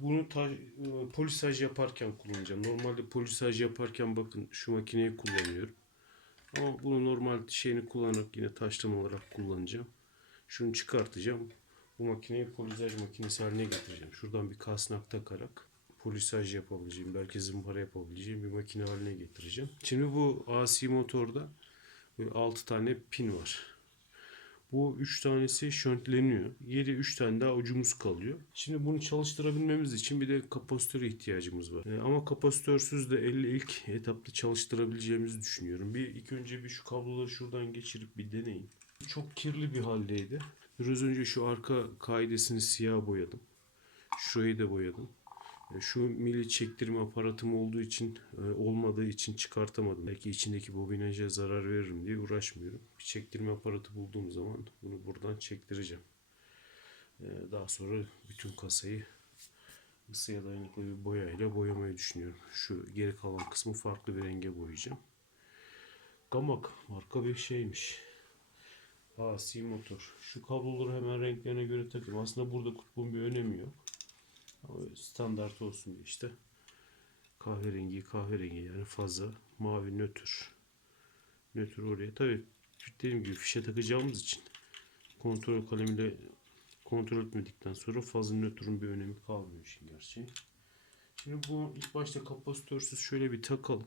bunu ta, e, polisaj yaparken kullanacağım. Normalde polisaj yaparken bakın şu makineyi kullanıyorum. Ama bunu normal şeyini kullanarak yine taşlama olarak kullanacağım. Şunu çıkartacağım. Bu makineyi polisaj makinesi haline getireceğim. Şuradan bir kasnak takarak polisaj yapabileceğim, belki zımpara yapabileceğim bir makine haline getireceğim. Şimdi bu AC motorda böyle 6 tane pin var. Bu 3 tanesi şöntleniyor. Geri 3 tane daha ucumuz kalıyor. Şimdi bunu çalıştırabilmemiz için bir de kapasitöre ihtiyacımız var. Ee, ama kapasitörsüz de 50 ilk etapta çalıştırabileceğimizi düşünüyorum. Bir ilk önce bir şu kabloları şuradan geçirip bir deneyin. Çok kirli bir haldeydi. Biraz önce şu arka kaidesini siyah boyadım. Şurayı da boyadım. E, Şu mili çektirme aparatım olduğu için e, olmadığı için çıkartamadım. Belki içindeki bobinaja zarar veririm diye uğraşmıyorum. Bir çektirme aparatı bulduğum zaman bunu buradan çektireceğim. E, Daha sonra bütün kasayı ısıya dayanıklı bir boyayla boyamayı düşünüyorum. Şu geri kalan kısmı farklı bir renge boyayacağım. Gamak marka bir şeymiş. AC motor. Şu kabloları hemen renklerine göre takayım. Aslında burada kutbun bir önemi yok. Standart olsun diye işte. Kahverengi kahverengi yani fazla. Mavi nötr. Nötr oraya. Tabi dediğim gibi fişe takacağımız için kontrol kalemiyle kontrol etmedikten sonra fazla nötrün bir önemi kalmıyor işin gerçeği. Şimdi bu ilk başta kapasitörsüz şöyle bir takalım.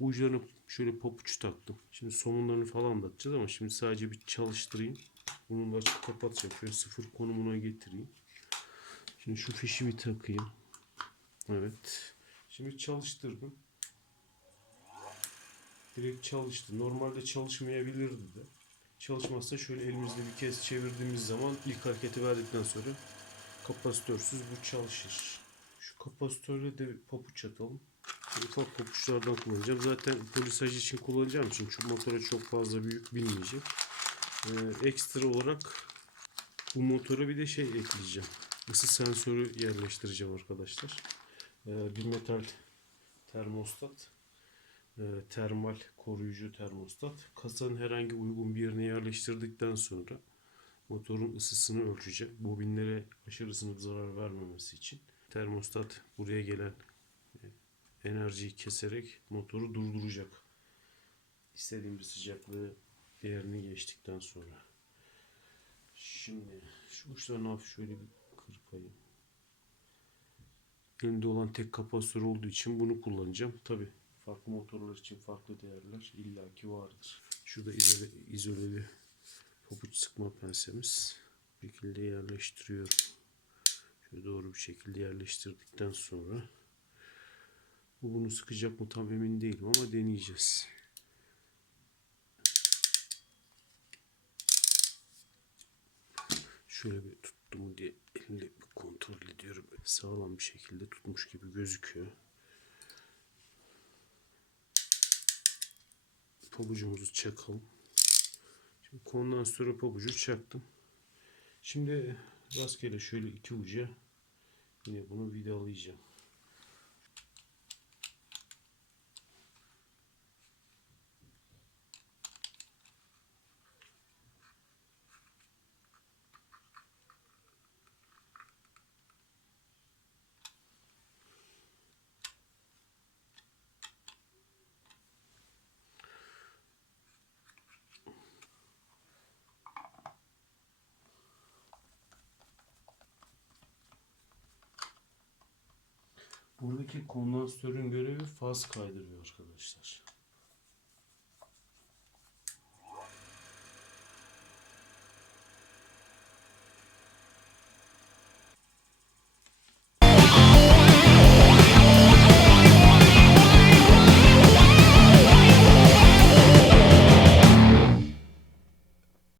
Bu uçlarına şöyle papuç taktım. Şimdi somunlarını falan da atacağız ama şimdi sadece bir çalıştırayım. Bunu açıp kapatacağım. Şöyle sıfır konumuna getireyim. Şimdi şu fişi bir takayım. Evet. Şimdi çalıştırdım. Direkt çalıştı. Normalde çalışmayabilirdi de. Çalışmazsa şöyle elimizde bir kez çevirdiğimiz zaman ilk hareketi verdikten sonra kapasitörsüz bu çalışır. Şu kapasitörle de bir papuç atalım. Ufak papuçlardan kullanacağım. Zaten polisaj için kullanacağım için şu motora çok fazla büyük binmeyecek. Ee, ekstra olarak bu motora bir de şey ekleyeceğim. Isı sensörü yerleştireceğim arkadaşlar. Ee, bir metal termostat. Ee, termal koruyucu termostat. Kasanın herhangi uygun bir yerine yerleştirdikten sonra motorun ısısını ölçeceğim. Bobinlere aşırı sınıf zarar vermemesi için. Termostat buraya gelen e, enerjiyi keserek motoru durduracak. İstediğim bir sıcaklığı değerini geçtikten sonra. Şimdi şu uçlarını hafif şöyle bir kırpayım. Elimde olan tek kapasitör olduğu için bunu kullanacağım. Tabi farklı motorlar için farklı değerler illaki vardır. Şurada izole, izoleli pabuç sıkma pensemiz. Bu şekilde yerleştiriyorum. Şöyle doğru bir şekilde yerleştirdikten sonra bu bunu sıkacak mı tam emin değilim ama deneyeceğiz. Şöyle bir tuttu diye elimle bir kontrol ediyorum. Sağlam bir şekilde tutmuş gibi gözüküyor. Pabucumuzu çakalım. Şimdi kondansatörü pabucu çaktım. Şimdi rastgele şöyle iki uca yine bunu vidalayacağım. Buradaki kondansatörün görevi faz kaydırıyor arkadaşlar.